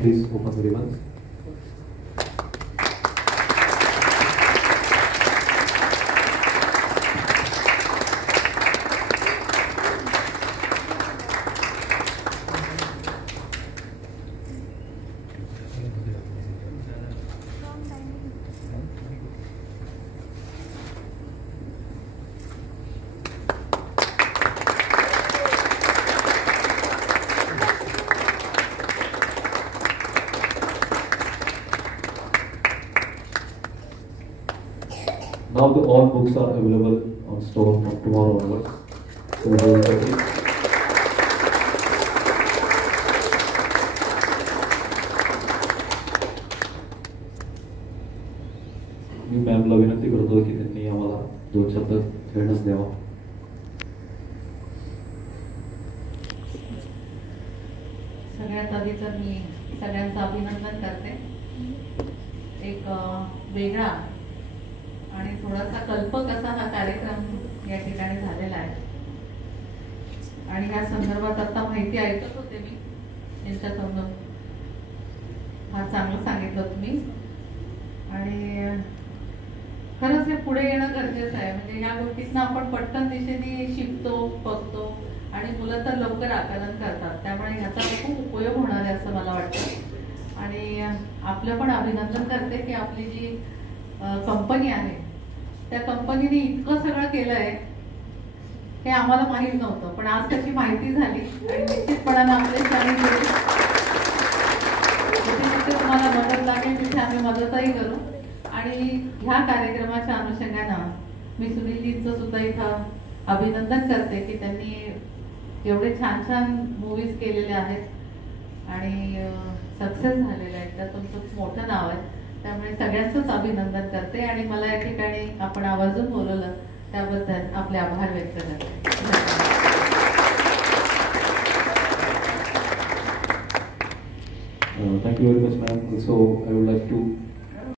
Please open the ribbons. Now all books are available on store from tomorrow onwards. So we will get it. मी मॅमला विनंती करतो की त्यांनी आम्हाला 2 शब्द खेळण्यास द्यावा. सगळ्यात आधी तर मी सगळ्यांचं अभिनंदन करते. एक वेगळा आणि थोडासा कल्पक असा हा कार्यक्रम या ठिकाणी झालेला आहे. आणि या संदर्भात आता माहिती ऐकत होते मी यांच्याकडून. हा चांगलं सांगितलं तुम्ही. आणि खरंच हे पुढे येणं गरजेचं आहे. म्हणजे ह्या गोष्टींना आपण पटकन दिशेने शिकतो, बघतो आणि मुलं तर लवकर आकलन करतात. त्यामुळे ह्याचा खूप उपयोग होणार आहे असं मला वाटतं. आणि आपलं पण अभिनंदन करते की आपली जी कंपनी आहे त्या कंपनीने इतकं सगळं केलंय हे आम्हाला माहीत नव्हतं. पण आज त्याची माहिती झाली आणि निश्चितपणाने आपले जिथे तुम्हाला मदत लागेल तिथे आम्ही मदतही करू. आणि ह्या कार्यक्रमाच्या अनुषंगानं मी सुनीलजींचं सुद्धा इथं अभिनंदन करते की त्यांनी एवढे छान छान मूवीज केलेले आहेत आणि सक्सेस झालेले आहेत. त्यात तुमचं खूप मोठं नाव आहे. त्यामुळे सगळ्यांचंच अभिनंदन करते. आणि मला या ठिकाणी आपण आवर्जून बोलवलं त्याबद्दल आपले आभार व्यक्त करते. Thank you very much, ma'am. So I would like to